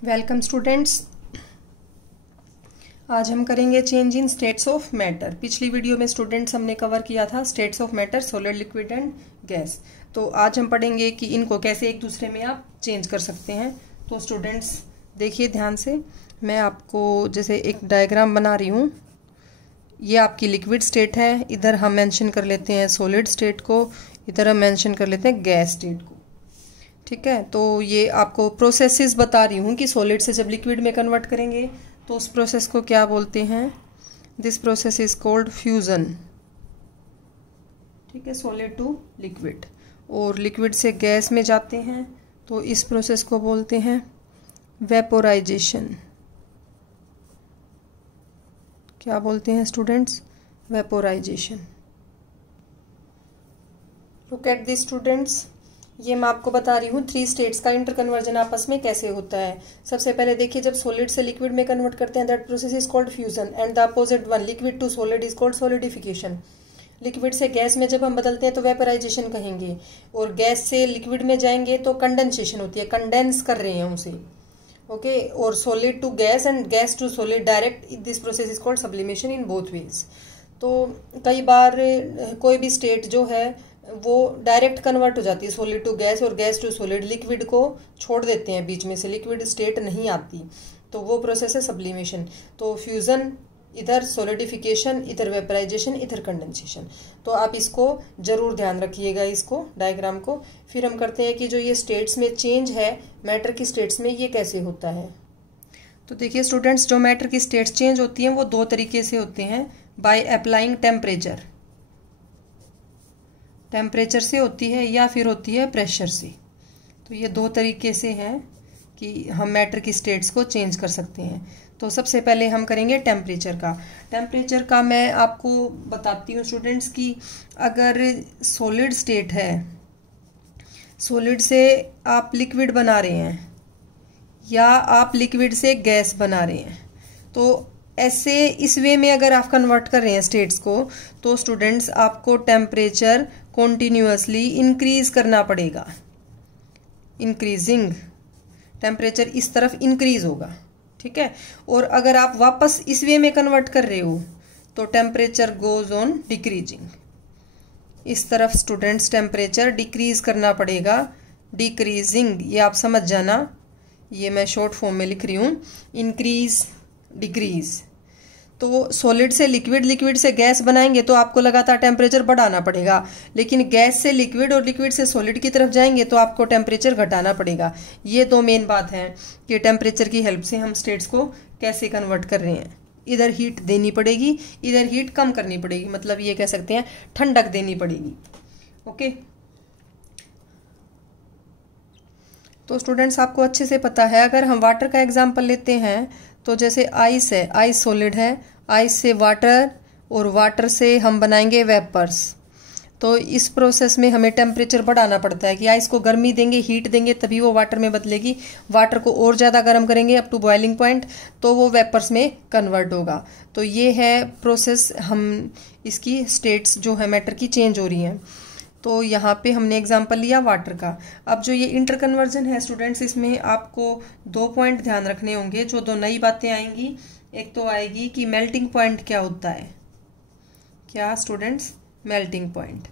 Welcome students. आज हम करेंगे change in states of matter. पिछली वीडियो में स्टूडेंट्स हमने कवर किया था states of matter, solid, liquid and gas. तो आज हम पढ़ेंगे कि इनको कैसे एक दूसरे में आप चेंज कर सकते हैं। तो स्टूडेंट्स देखिए ध्यान से, मैं आपको जैसे एक डायग्राम बना रही हूँ। ये आपकी लिक्विड स्टेट है, इधर हम मेंशन कर लेते हैं सॉलिड स्टेट को, इधर हम मेंशन कर लेते हैं गैस स्टेट को। ठीक है, तो ये आपको प्रोसेसेस बता रही हूँ कि सॉलिड से जब लिक्विड में कन्वर्ट करेंगे तो उस प्रोसेस को क्या बोलते हैं। This process is called fusion. ठीक है, सॉलिड टू लिक्विड। और लिक्विड से गैस में जाते हैं तो इस प्रोसेस को बोलते हैं वेपोराइजेशन। क्या बोलते हैं students? Vaporisation. Look at this students, ये मैं आपको बता रही हूँ 3 स्टेट्स का इंटर कन्वर्जन आपस में कैसे होता है। सबसे पहले देखिए, जब सॉलिड से लिक्विड में कन्वर्ट करते हैं that process is called fusion and the opposite one liquid to solid is called solidification. Liquid से गैस में जब हम बदलते हैं तो वेपोराइजेशन कहेंगे, और गैस से लिक्विड में जाएंगे तो कंडेंसेशन होती है, कंडेंस कर रहे हैं उसे। ओके, और solid to gas and gas to solid direct, this process is called sublimation in both ways. तो कई बार कोई भी स्टेट जो है वो डायरेक्ट कन्वर्ट हो जाती है सॉलिड टू गैस, और गैस टू सॉलिड, लिक्विड को छोड़ देते हैं बीच में से, लिक्विड स्टेट नहीं आती, तो वो प्रोसेस है सब्लिमेशन। तो फ्यूजन इधर, सॉलिडिफिकेशन इधर, वेपराइजेशन इधर, कंडेंसेशन। तो आप इसको जरूर ध्यान रखिएगा, इसको डायग्राम को। फिर हम करते हैं कि जो ये स्टेट्स में चेंज है मैटर की स्टेट्स में, ये कैसे होता है। तो देखिए स्टूडेंट्स, जो मैटर की स्टेट्स चेंज होती हैं वो 2 तरीके से होते हैं। बाय अप्लाइंग टेम्परेचर, टेम्परेचर से होती है, या फिर होती है प्रेशर से। तो ये 2 तरीके से हैं कि हम मैटर की स्टेट्स को चेंज कर सकते हैं। तो सबसे पहले हम करेंगे टेम्परेचर का। टेम्परेचर का मैं आपको बताती हूँ स्टूडेंट्स कि अगर सॉलिड स्टेट है, सॉलिड से आप लिक्विड बना रहे हैं या आप लिक्विड से गैस बना रहे हैं, तो ऐसे इस वे में अगर आप कन्वर्ट कर रहे हैं स्टेट्स को, तो स्टूडेंट्स आपको टेम्परेचर कॉन्टिन्यूअसली इंक्रीज करना पड़ेगा। इंक्रीजिंग टेम्परेचर इस तरफ इंक्रीज होगा। ठीक है, और अगर आप वापस इस वे में कन्वर्ट कर रहे हो तो टेम्परेचर गोज ऑन डिक्रीजिंग। इस तरफ स्टूडेंट्स टेम्परेचर डिक्रीज करना पड़ेगा, डिक्रीजिंग, ये आप समझ जाना। ये मैं शॉर्ट फॉर्म में लिख रही हूँ, इंक्रीज डिक्रीज। तो सॉलिड से लिक्विड, लिक्विड से गैस बनाएंगे तो आपको लगातार टेम्परेचर बढ़ाना पड़ेगा, लेकिन गैस से लिक्विड और लिक्विड से सॉलिड की तरफ जाएंगे तो आपको टेम्परेचर घटाना पड़ेगा। ये 2 मेन बात है कि टेम्परेचर की हेल्प से हम स्टेट्स को कैसे कन्वर्ट कर रहे हैं। इधर हीट देनी पड़ेगी, इधर हीट कम करनी पड़ेगी, मतलब ये कह सकते हैं ठंडक देनी पड़ेगी। ओके, तो स्टूडेंट्स आपको अच्छे से पता है, अगर हम वाटर का एग्जाम्पल लेते हैं तो जैसे आइस है, आइस सॉलिड है, आइस से वाटर और वाटर से हम बनाएंगे वेपर्स। तो इस प्रोसेस में हमें टेम्परेचर बढ़ाना पड़ता है कि आइस को गर्मी देंगे, हीट देंगे, तभी वो वाटर में बदलेगी। वाटर को और ज़्यादा गर्म करेंगे अप टू बॉइलिंग पॉइंट, तो वो वेपर्स में कन्वर्ट होगा। तो ये है प्रोसेस, हम इसकी स्टेट्स जो है मैटर की चेंज हो रही हैं। तो यहाँ पे हमने एग्जाम्पल लिया वाटर का। अब जो ये इंटर कन्वर्जन है स्टूडेंट्स, इसमें आपको 2 पॉइंट ध्यान रखने होंगे, जो 2 नई बातें आएंगी। एक तो आएगी कि मेल्टिंग पॉइंट क्या होता है, क्या स्टूडेंट्स, मेल्टिंग पॉइंट,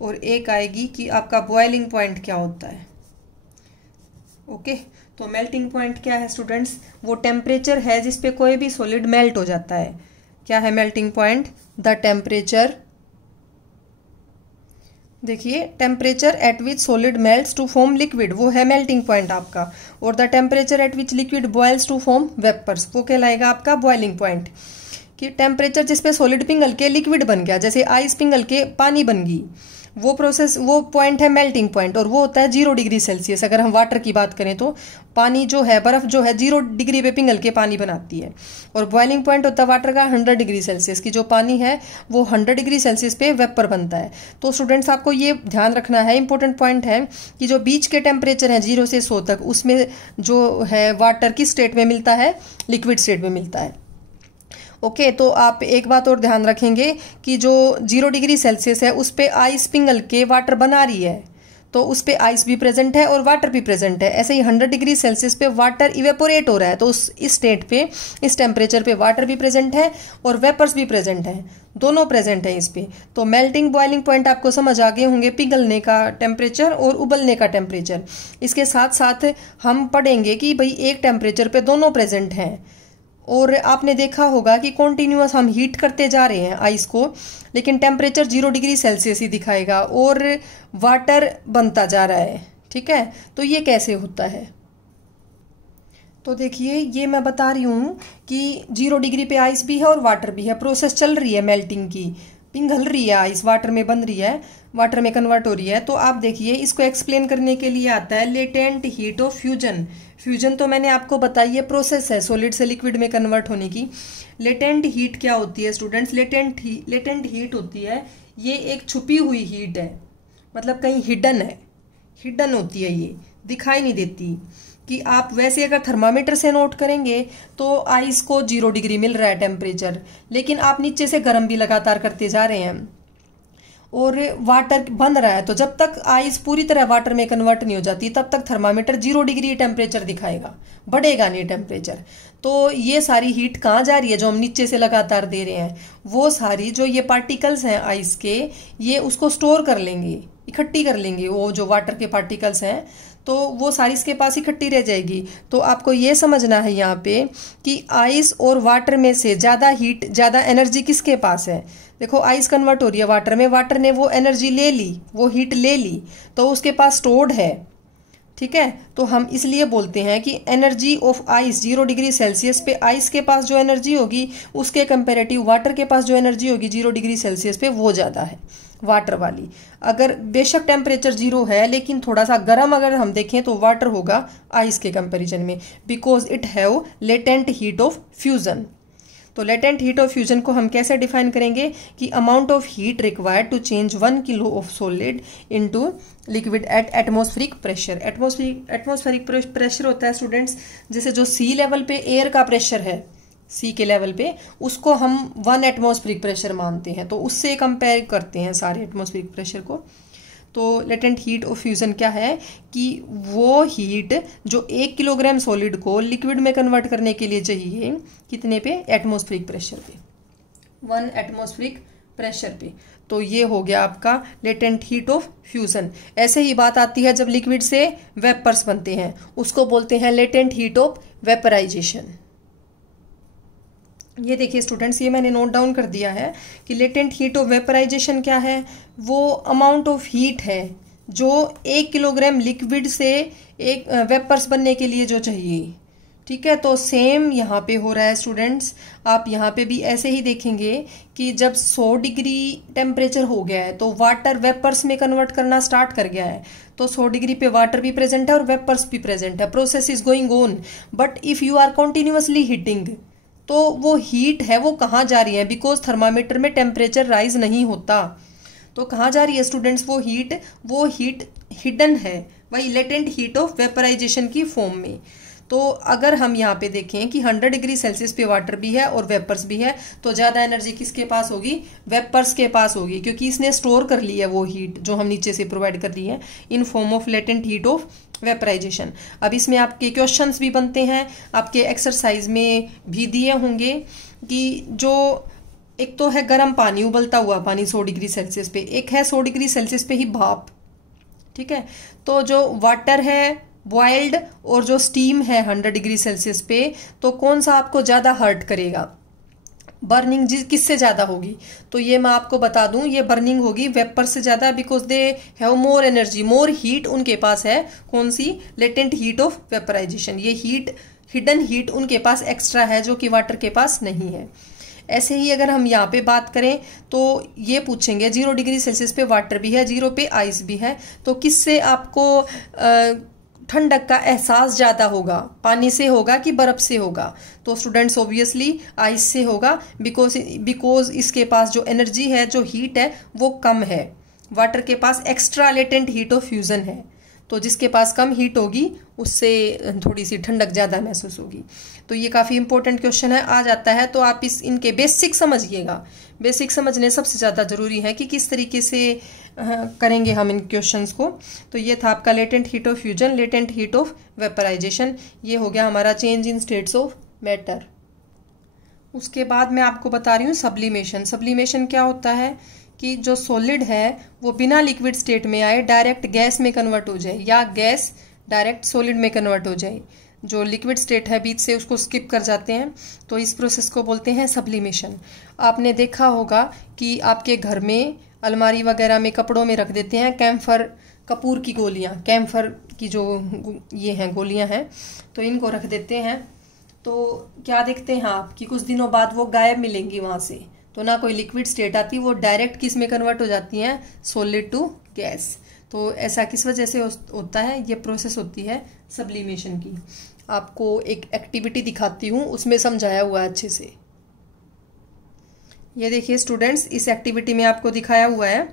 और एक आएगी कि आपका बॉइलिंग पॉइंट क्या होता है। ओके, तो मेल्टिंग पॉइंट क्या है स्टूडेंट्स? वो टेम्परेचर है जिसपे कोई भी सॉलिड मेल्ट हो जाता है। क्या है मेल्टिंग पॉइंट? द टेम्परेचर, देखिए, temperature at which solid melts to form liquid, वो है मेल्टिंग पॉइंट आपका। और the temperature at which liquid boils to form vapours, वो कहलाएगा आपका बॉइलिंग पॉइंट। कि टेम्परेचर जिसपे सॉलिड पिघल के लिक्विड बन गया, जैसे आइस पिघल के पानी बन गई, वो प्रोसेस, वो पॉइंट है मेल्टिंग पॉइंट, और वो होता है 0 डिग्री सेल्सियस। अगर हम वाटर की बात करें तो पानी जो है, बर्फ जो है 0 डिग्री पे पिघल के पानी बनाती है, और बॉइलिंग पॉइंट होता है वाटर का 100 डिग्री सेल्सियस की, जो पानी है वो 100 डिग्री सेल्सियस पे वेपर बनता है। तो स्टूडेंट्स आपको ये ध्यान रखना है, इंपॉर्टेंट पॉइंट है कि जो बीच के टेम्परेचर है 0 से 100 तक, उसमें जो है वाटर की स्टेट में मिलता है, लिक्विड स्टेट में मिलता है। ओके, तो आप एक बात और ध्यान रखेंगे कि जो 0 डिग्री सेल्सियस है उस पे आइस पिघल के वाटर बना रही है, तो उस पे आइस भी प्रेजेंट है और वाटर भी प्रेजेंट है। ऐसे ही 100 डिग्री सेल्सियस पे वाटर इवेपोरेट हो रहा है, तो इस स्टेट पे, इस टेम्परेचर पे वाटर भी प्रेजेंट है और वेपर्स भी प्रेजेंट है, दोनों प्रेजेंट है इस पे। तो मेल्टिंग बॉइलिंग पॉइंट आपको समझ आ गए होंगे, पिघलने का टेम्परेचर और उबलने का टेम्परेचर। इसके साथ साथ हम पढ़ेंगे कि भाई एक टेम्परेचर पे दोनों प्रेजेंट हैं। और आपने देखा होगा कि कॉन्टिन्यूअस हम हीट करते जा रहे हैं आइस को, लेकिन टेम्परेचर 0 डिग्री सेल्सियस ही दिखाएगा और वाटर बनता जा रहा है। ठीक है, तो ये कैसे होता है? तो देखिए, ये मैं बता रही हूँ कि 0 डिग्री पे आइस भी है और वाटर भी है, प्रोसेस चल रही है मेल्टिंग की, पिघल रही है आइस, वाटर में बन रही है, वाटर में कन्वर्ट हो रही है। तो आप देखिए, इसको एक्सप्लेन करने के लिए आता है latent heat of fusion. Fusion तो मैंने आपको बताई है, प्रोसेस है सॉलिड से लिक्विड में कन्वर्ट होने की। लेटेंट हीट क्या होती है स्टूडेंट्स? लेटेंट हीट होती है, ये एक छुपी हुई हीट है, मतलब कहीं हिडन है, हिडन होती है, ये दिखाई नहीं देती। कि आप वैसे अगर थर्मामीटर से नोट करेंगे तो आइस को 0 डिग्री मिल रहा है टेम्परेचर, लेकिन आप नीचे से गर्म भी लगातार करते जा रहे हैं और वाटर बन रहा है, तो जब तक आइस पूरी तरह वाटर में कन्वर्ट नहीं हो जाती तब तक थर्मामीटर 0 डिग्री टेम्परेचर दिखाएगा, बढ़ेगा नहीं टेम्परेचर। तो ये सारी हीट कहाँ जा रही है जो हम नीचे से लगातार दे रहे हैं? वो सारी जो ये पार्टिकल्स हैं आइस के, ये उसको स्टोर कर लेंगे, इकट्ठी कर लेंगे, वो जो वाटर के पार्टिकल्स हैं, तो वो सारी इसके पास इकट्ठी रह जाएगी। तो आपको ये समझना है यहाँ पे कि आइस और वाटर में से ज़्यादा हीट, ज़्यादा एनर्जी किसके पास है? देखो, आइस कन्वर्ट हो रही है वाटर में, वाटर ने वो एनर्जी ले ली, वो हीट ले ली, तो उसके पास स्टोर्ड है। ठीक है, तो हम इसलिए बोलते हैं कि energy of ice 0 degree Celsius पे आइस के पास जो एनर्जी होगी उसके कंपेरेटिव वाटर के पास जो एनर्जी होगी 0 डिग्री सेल्सियस पे वो ज़्यादा है, वाटर वाली। अगर बेशक टेम्परेचर 0 है लेकिन थोड़ा सा गर्म अगर हम देखें तो वाटर होगा आइस के कंपैरिजन में, because it have latent heat of fusion. तो लेटेंट हीट ऑफ फ्यूजन को हम कैसे डिफाइन करेंगे कि amount of heat required to change 1 kilo of solid into liquid at atmospheric pressure. Atmospheric pressure होता है स्टूडेंट्स, जैसे जो सी लेवल पे एयर का प्रेशर है, सी के लेवल पे, उसको हम 1 एटमॉस्फेरिक प्रेशर मानते हैं, तो उससे कंपेयर करते हैं सारे एटमॉस्फेरिक प्रेशर को। तो लेटेंट हीट ऑफ फ्यूजन क्या है कि वो हीट जो 1 किलोग्राम सॉलिड को लिक्विड में कन्वर्ट करने के लिए चाहिए, कितने पे? एटमॉस्फेरिक प्रेशर पे, 1 एटमॉस्फेरिक प्रेशर पे। तो ये हो गया आपका लेटेंट हीट ऑफ फ्यूजन। ऐसे ही बात आती है जब लिक्विड से वेपर्स बनते हैं, उसको बोलते हैं लेटेंट हीट ऑफ वेपराइजेशन। ये देखिए स्टूडेंट्स, ये मैंने नोट डाउन कर दिया है कि लेटेंट हीट ऑफ वेपराइजेशन क्या है? वो अमाउंट ऑफ हीट है जो 1 किलोग्राम लिक्विड से एक वेपर्स बनने के लिए जो चाहिए। ठीक है, तो सेम यहाँ पे हो रहा है स्टूडेंट्स। आप यहाँ पे भी ऐसे ही देखेंगे कि जब 100 डिग्री टेम्परेचर हो गया है तो वाटर वेपर्स में कन्वर्ट करना स्टार्ट कर गया है, तो 100 डिग्री पे वाटर भी प्रेजेंट है और वेपर्स भी प्रेजेंट है, process is going on. But if you are continuously heating, तो वो हीट है वो कहाँ जा रही है? बिकॉज थर्मामीटर में टेम्परेचर राइज नहीं होता, तो कहाँ जा रही है स्टूडेंट्स वो हीट हिडन है, वही लेटेंट हीट ऑफ वेपराइजेशन की फॉर्म में। तो अगर हम यहाँ पे देखें कि 100 डिग्री सेल्सियस पे वाटर भी है और वेपर्स भी है, तो ज़्यादा एनर्जी किसके पास होगी? वेपर्स के पास होगी, क्योंकि इसने स्टोर कर ली है वो हीट जो हम नीचे से प्रोवाइड कर रही है in form of latent heat of vaporisation. अब इसमें आपके क्वेश्चंस भी बनते हैं, आपके एक्सरसाइज में भी दिए होंगे कि जो एक तो है गर्म पानी, उबलता हुआ पानी 100 डिग्री सेल्सियस पे, एक है 100 डिग्री सेल्सियस पे ही भाप। ठीक है, तो जो वाटर है बॉइल्ड और जो स्टीम है 100 डिग्री सेल्सियस पे, तो कौन सा आपको ज़्यादा हर्ट करेगा? बर्निंग किससे ज़्यादा होगी? तो ये मैं आपको बता दूं, ये बर्निंग होगी वेपर से ज़्यादा, because they have more energy, more heat उनके पास है। कौन सी? Latent heat of vaporisation. ये हीट, हिडन हीट उनके पास एक्स्ट्रा है जो कि वाटर के पास नहीं है। ऐसे ही अगर हम यहाँ पे बात करें तो ये पूछेंगे 0 डिग्री सेल्सियस पे वाटर भी है, 0 पे आइस भी है, तो किससे आपको ठंडक का एहसास ज़्यादा होगा? पानी से होगा कि बर्फ़ से होगा? तो स्टूडेंट्स ऑब्वियसली आइस से होगा, बिकॉज इसके पास जो एनर्जी है, जो हीट है वो कम है, वाटर के पास extra latent heat of fusion है। तो जिसके पास कम हीट होगी उससे थोड़ी सी ठंडक ज़्यादा महसूस होगी। तो ये काफ़ी इंपॉर्टेंट क्वेश्चन है, आ जाता है तो आप इनके बेसिक समझिएगा। बेसिक समझने सबसे ज़्यादा ज़रूरी है कि किस तरीके से करेंगे हम इन क्वेश्चंस को। तो ये था आपका latent heat of fusion, latent heat of vaporisation. ये हो गया हमारा change in states of matter. उसके बाद मैं आपको बता रही हूँ सब्लिमेशन। सब्लिमेशन क्या होता है कि जो सॉलिड है वो बिना लिक्विड स्टेट में आए डायरेक्ट गैस में कन्वर्ट हो जाए, या गैस डायरेक्ट सॉलिड में कन्वर्ट हो जाए। जो लिक्विड स्टेट है बीच से उसको स्किप कर जाते हैं, तो इस प्रोसेस को बोलते हैं सब्लिमेशन। आपने देखा होगा कि आपके घर में अलमारी वगैरह में कपड़ों में रख देते हैं कैम्फर, कपूर की गोलियां, कैम्फर की जो ये हैं गोलियां हैं, तो इनको रख देते हैं। तो क्या देखते हैं आप कि कुछ दिनों बाद वो गायब मिलेंगी वहां से, तो ना कोई लिक्विड स्टेट आती, वो डायरेक्ट किस में कन्वर्ट हो जाती हैं, सॉलिड टू गैस। तो ऐसा किस वजह से होता है, ये प्रोसेस होती है सब्लिमेशन की। आपको एक एक्टिविटी दिखाती हूँ, उसमें समझाया हुआ है अच्छे से। ये देखिए स्टूडेंट्स, इस एक्टिविटी में आपको दिखाया हुआ है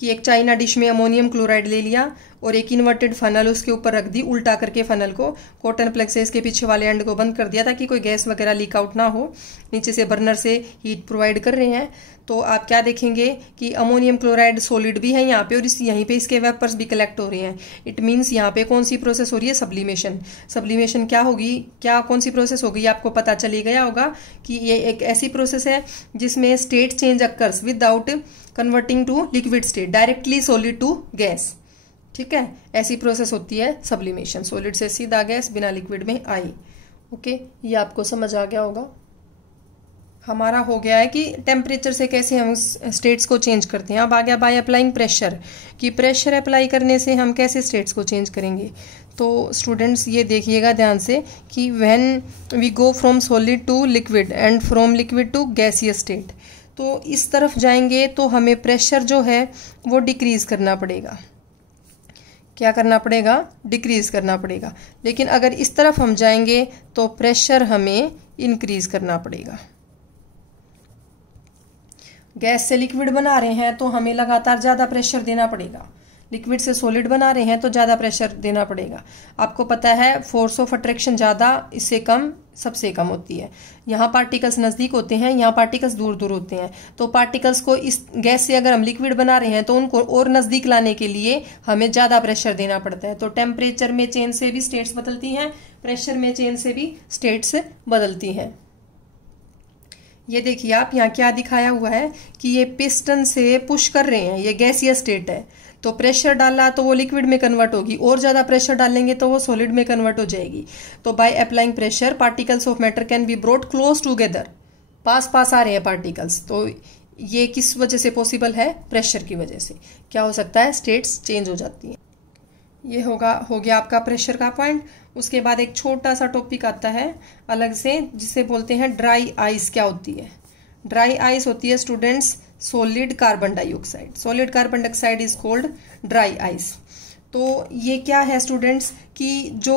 कि एक चाइना डिश में अमोनियम क्लोराइड ले लिया और एक इन्वर्टेड फनल उसके ऊपर रख दी, उल्टा करके फनल को कॉटन प्लग से इसके पीछे वाले एंड को बंद कर दिया ताकि कोई गैस वगैरह लीक आउट ना हो। नीचे से बर्नर से हीट प्रोवाइड कर रहे हैं। तो आप क्या देखेंगे कि अमोनियम क्लोराइड सॉलिड भी है यहाँ पे, और यहीं पे इसके वेपर्स भी कलेक्ट हो रहे हैं। इट मीन्स यहाँ पे कौन सी प्रोसेस हो रही है, सब्लिमेशन। सब्लिमेशन क्या होगी, क्या कौन सी प्रोसेस होगी, आपको पता चली गया होगा कि ये एक ऐसी प्रोसेस है जिसमें state change occurs without converting to liquid state, directly solid to gas. ठीक है, ऐसी प्रोसेस होती है सब्लिमेशन, सॉलिड से सीधा गैस बिना लिक्विड में आई। ओके, ये आपको समझ आ गया होगा। हमारा हो गया है कि टेम्परेचर से कैसे हम स्टेट्स को चेंज करते हैं। अब आ गया बाय अप्लाइंग प्रेशर, कि प्रेशर अप्लाई करने से हम कैसे स्टेट्स को चेंज करेंगे। तो स्टूडेंट्स ये देखिएगा ध्यान से कि when we go from solid to liquid and from liquid to gaseous state, तो इस तरफ जाएंगे तो हमें प्रेशर जो है वो डिक्रीज करना पड़ेगा। क्या करना पड़ेगा, डिक्रीज करना पड़ेगा। लेकिन अगर इस तरफ हम जाएंगे तो प्रेशर हमें इंक्रीज करना पड़ेगा। गैस से लिक्विड बना रहे हैं तो हमें लगातार ज़्यादा प्रेशर देना पड़ेगा, लिक्विड से सॉलिड बना रहे हैं तो ज़्यादा प्रेशर देना पड़ेगा। आपको पता है फोर्स ऑफ अट्रैक्शन ज़्यादा, इससे कम सबसे कम होती है। यहाँ पार्टिकल्स नज़दीक होते हैं, यहाँ पार्टिकल्स दूर दूर होते हैं। तो पार्टिकल्स को इस गैस से अगर हम लिक्विड बना रहे हैं तो उनको और नज़दीक लाने के लिए हमें ज़्यादा प्रेशर देना पड़ता है। तो टेम्परेचर में चेंज से भी स्टेट्स बदलती हैं, प्रेशर में चेंज से भी स्टेट्स बदलती हैं। ये देखिए आप, यहाँ क्या दिखाया हुआ है कि ये पिस्टन से पुश कर रहे हैं, ये गैसियस स्टेट है। तो प्रेशर डाला तो वो लिक्विड में कन्वर्ट होगी, और ज़्यादा प्रेशर डालेंगे तो वो सॉलिड में कन्वर्ट हो जाएगी। तो by applying pressure particles of matter can be brought close together, पास पास आ रहे हैं पार्टिकल्स। तो ये किस वजह से पॉसिबल है, प्रेशर की वजह से। क्या हो सकता है, स्टेट्स चेंज हो जाती हैं। ये हो गया आपका प्रेशर का पॉइंट। उसके बाद एक छोटा सा टॉपिक आता है अलग से, जिसे बोलते हैं ड्राई आइस। क्या होती है ड्राई आइस? होती है students solid carbon dioxide. Solid carbon dioxide is called dry ice. तो ये क्या है स्टूडेंट्स कि जो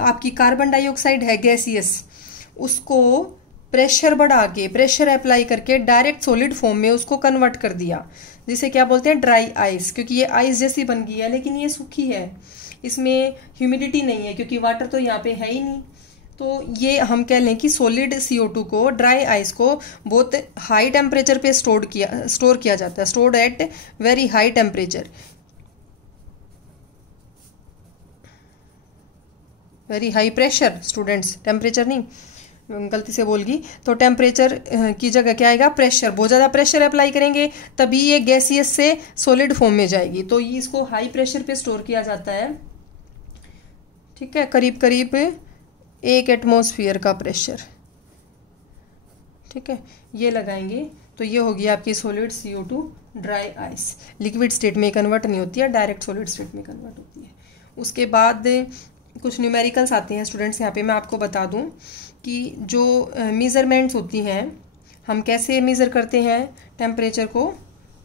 आपकी कार्बन डाइऑक्साइड है गैसियस, उसको प्रेशर बढ़ा के, प्रेशर अप्लाई करके डायरेक्ट सॉलिड फॉर्म में उसको कन्वर्ट कर दिया, जिसे क्या बोलते हैं, ड्राई आइस। क्योंकि ये आइस जैसी बन गई है लेकिन ये सूखी है, इसमें ह्यूमिडिटी नहीं है क्योंकि वाटर तो यहाँ पे है ही नहीं। तो ये हम कह लें कि सॉलिड CO2 को, ड्राई आइस को बहुत हाई टेम्परेचर पे स्टोर किया जाता है, stored at very high temperature, very high pressure. Students temperature नहीं, गलती से बोल गई। तो टेम्परेचर की जगह क्या आएगा, प्रेशर। बहुत ज़्यादा प्रेशर अप्लाई करेंगे तभी ये गैसियस से सॉलिड फॉर्म में जाएगी। तो ये इसको हाई प्रेशर पे स्टोर किया जाता है। ठीक है, करीब करीब 1 एटमॉस्फेयर का प्रेशर। ठीक है, ये लगाएंगे तो ये होगी आपकी solid CO2 dry ice. Liquid state में कन्वर्ट नहीं होती है, डायरेक्ट सॉलिड स्टेट में कन्वर्ट होती है। उसके बाद कुछ न्यूमेरिकल्स आते हैं स्टूडेंट्स। यहाँ पे मैं आपको बता दूं कि जो मेज़रमेंट्स होती हैं, हम कैसे मेज़र करते हैं टेम्परेचर को,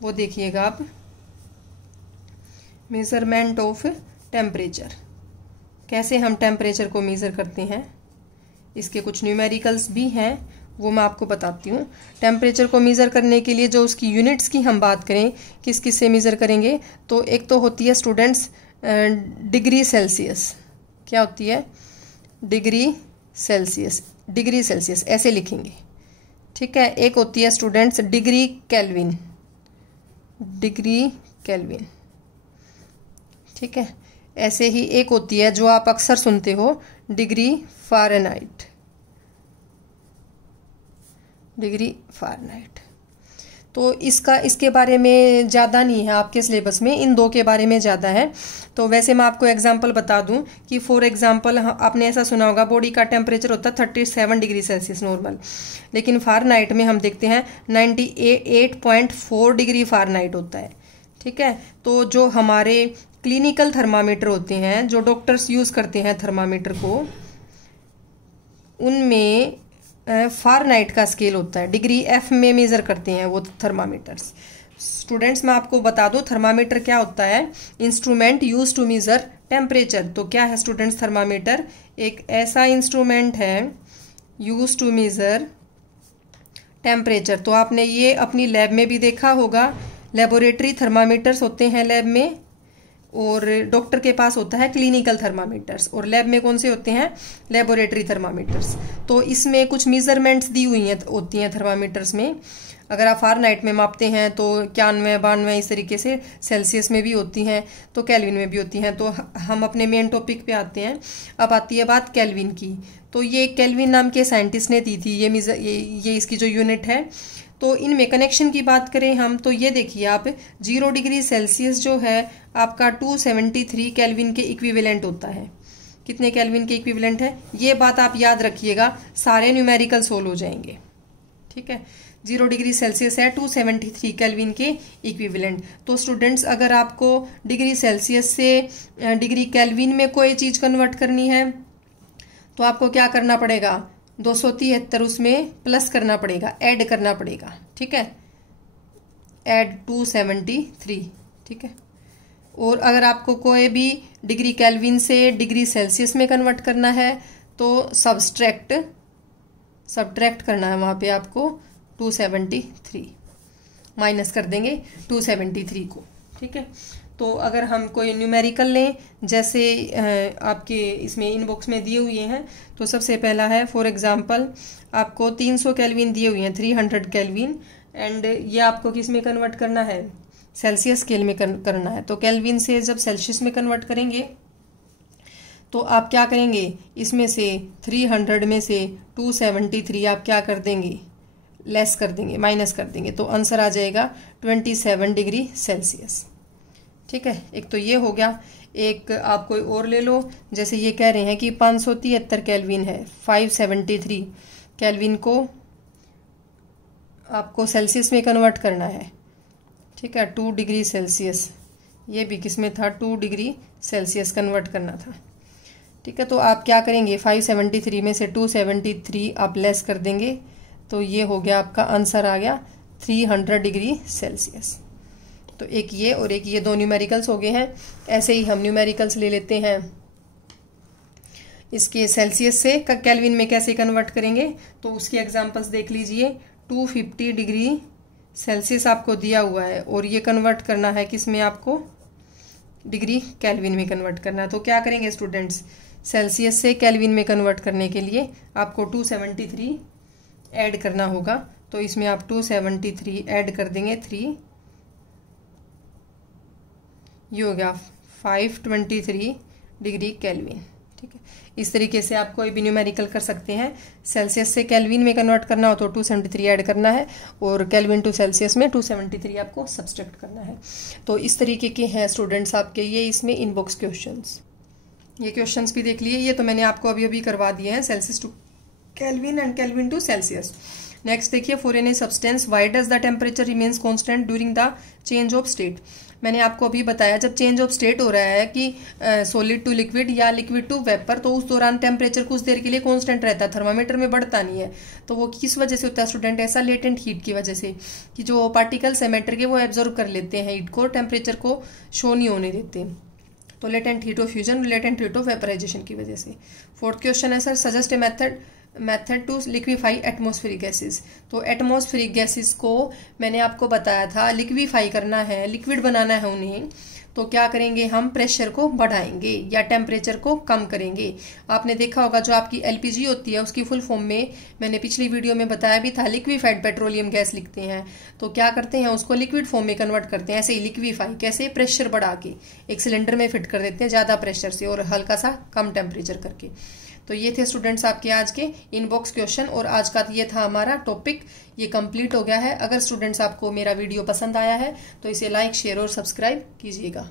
वो देखिएगा आप। मेज़रमेंट ऑफ टेम्परेचर, कैसे हम टेम्परेचर को मेज़र करते हैं, इसके कुछ न्यूमेरिकल्स भी हैं, वो मैं आपको बताती हूँ। टेम्परेचर को मेज़र करने के लिए जो उसकी यूनिट्स की हम बात करें, किस किस से मेज़र करेंगे, तो एक तो होती है स्टूडेंट्स डिग्री सेल्सियस, क्या होती है, डिग्री सेल्सियस ऐसे लिखेंगे, ठीक है। एक होती है स्टूडेंट्स डिग्री केल्विन, ठीक है। ऐसे ही एक होती है जो आप अक्सर सुनते हो, डिग्री फ़ारेनहाइट, तो इसके बारे में ज़्यादा नहीं है आपके सिलेबस में, इन दो के बारे में ज़्यादा है। तो वैसे मैं आपको एग्जांपल बता दूं कि फॉर एग्जांपल आपने ऐसा सुना होगा बॉडी का टेम्परेचर होता है 37 डिग्री सेल्सियस नॉर्मल, लेकिन फ़ारेनहाइट में हम देखते हैं 98.4 डिग्री फ़ारेनहाइट होता है, ठीक है। तो जो हमारे क्लिनिकल थर्मामीटर होते हैं, जो डॉक्टर्स यूज़ करते हैं थर्मामीटर को, उनमें फ़ारेनहाइट का स्केल होता है, डिग्री एफ में मेज़र करते हैं वो थर्मामीटर्स। स्टूडेंट्स मैं आपको बता दूं थर्मामीटर क्या होता है, instrument use to measure temperature. तो क्या है स्टूडेंट्स, थर्मामीटर एक ऐसा इंस्ट्रूमेंट है यूज टू मेज़र टेम्परेचर। तो आपने ये अपनी लैब में भी देखा होगा, लेबोरेटरी थर्मामीटर्स होते हैं लैब में, और डॉक्टर के पास होता है क्लिनिकल थर्मामीटर्स, और लैब में कौन से होते हैं, लेबोरेटरी थर्मामीटर्स। तो इसमें कुछ मेजरमेंट्स दी हुई हैं होती हैं थर्मामीटर्स में। अगर आप फ़ारेनहाइट में मापते हैं तो 91, 92 इस तरीके से, सेल्सियस में भी होती हैं, तो केल्विन में भी होती हैं। तो हम अपने मेन टॉपिक पे आते हैं। अब आती है बात केल्विन की। तो ये केल्विन नाम के साइंटिस्ट ने दी थी ये इसकी जो यूनिट है। तो इनमें कनेक्शन की बात करें हम, तो ये देखिए आप 0 डिग्री सेल्सियस जो है आपका 273 केल्विन के इक्विवेलेंट होता है। कितने केल्विन के इक्विवेलेंट है, ये बात आप याद रखिएगा, सारे न्यूमेरिकल सोल्व हो जाएंगे, ठीक है। 0 डिग्री सेल्सियस है 273 केल्विन के इक्विवेलेंट। तो स्टूडेंट्स अगर आपको डिग्री सेल्सियस से डिग्री केल्विन में कोई चीज़ कन्वर्ट करनी है तो आपको क्या करना पड़ेगा, 273 उसमें प्लस करना पड़ेगा, ऐड करना पड़ेगा, ठीक है, ऐड 273, ठीक है। और अगर आपको कोई भी डिग्री केल्विन से डिग्री सेल्सियस में कन्वर्ट करना है तो सब्ट्रैक्ट करना है, वहाँ पे आपको 273 माइनस कर देंगे 273 को, ठीक है। तो अगर हम कोई न्यूमेरिकल लें, जैसे आपके इसमें इनबॉक्स में दिए हुए हैं, तो सबसे पहला है फॉर एग्जांपल आपको 300 केल्विन दिए हुए हैं, 300 केल्विन, एंड ये आपको किस में कन्वर्ट करना है, सेल्सियस स्केल में करना है। तो केल्विन से जब सेल्सियस में कन्वर्ट करेंगे तो आप क्या करेंगे, इसमें से 300 में से 273 आप क्या कर देंगे, लेस कर देंगे, माइनस कर देंगे, तो आंसर आ जाएगा 27 डिग्री सेल्सियस, ठीक है। एक तो ये हो गया। एक आप कोई और ले लो, जैसे ये कह रहे हैं कि 573 केल्विन है, 573 केल्विन को आपको सेल्सियस में कन्वर्ट करना है, ठीक है, 2 डिग्री सेल्सियस, ये भी किस में था, 2 डिग्री सेल्सियस कन्वर्ट करना था, ठीक है। तो आप क्या करेंगे, 573 में से 273 आप लेस कर देंगे, तो ये हो गया आपका आंसर आ गया 300 डिग्री सेल्सियस। तो एक ये और एक ये दो न्यूमेरिकल्स हो गए हैं। ऐसे ही हम न्यूमेरिकल्स ले लेते हैं, इसके सेल्सियस से केल्विन में कैसे कन्वर्ट करेंगे, तो उसके एग्जांपल्स देख लीजिए। 250 डिग्री सेल्सियस आपको दिया हुआ है और ये कन्वर्ट करना है किस में, आपको डिग्री केल्विन में कन्वर्ट करना है। तो क्या करेंगे स्टूडेंट्स, सेल्सियस से केल्विन में कन्वर्ट करने के लिए आपको 273 ऐड करना होगा। तो इसमें आप 273 ऐड कर देंगे 3, ये हो गया 523 डिग्री केल्विन, ठीक है। इस तरीके से आप कोई भी न्यूमेरिकल कर सकते हैं। सेल्सियस से केल्विन में कन्वर्ट करना हो तो 273 ऐड करना है, और केल्विन टू सेल्सियस में 273 आपको सब्सट्रैक्ट करना है। तो इस तरीके के हैं स्टूडेंट्स आपके ये इसमें इनबॉक्स क्वेश्चंस। ये क्वेश्चंस भी देख लिए, ये तो मैंने आपको अभी अभी करवा दिए हैं, Celsius to Kelvin and Kelvin to Celsius. Next देखिए, for any substance why does the temperature remains constant during the change of state. मैंने आपको अभी बताया जब चेंज ऑफ स्टेट हो रहा है कि सॉलिड टू लिक्विड या लिक्विड टू वेपर, तो उस दौरान टेम्परेचर कुछ देर के लिए कांस्टेंट रहता है, थर्मामीटर में बढ़ता नहीं है। तो वो किस वजह से होता है स्टूडेंट, ऐसा लेटेंट हीट की वजह से, कि जो पार्टिकल्स है मैटर के वो एब्जॉर्व कर लेते हैं हीट को, टेम्परेचर को शो नहीं होने देते। तो latent heat of fusion, latent heat of vaporisation की वजह से। फोर्थ क्वेश्चन है sir, suggest a method to liquefy atmospheric gases. तो एटमॉस्फेरिक गैसेस को मैंने आपको बताया था लिक्विफाई करना है, लिक्विड बनाना है उन्हें, तो क्या करेंगे, हम प्रेशर को बढ़ाएंगे या टेम्परेचर को कम करेंगे। आपने देखा होगा जो आपकी एलपीजी होती है उसकी फुल फॉर्म में मैंने पिछली वीडियो में बताया भी था, लिक्विफाइड पेट्रोलियम गैस लिखते हैं। तो क्या करते हैं, उसको लिक्विड फॉर्म में कन्वर्ट करते हैं, ऐसे ही लिक्विफाई कैसे, प्रेशर बढ़ा के एक सिलेंडर में फिट कर देते हैं ज्यादा प्रेशर से और हल्का सा कम टेम्परेचर करके। तो ये थे स्टूडेंट्स आपके आज के इनबॉक्स क्वेश्चन और आज का ये था हमारा टॉपिक, ये कंप्लीट हो गया है। अगर स्टूडेंट्स आपको मेरा वीडियो पसंद आया है तो इसे लाइक, शेयर और सब्सक्राइब कीजिएगा।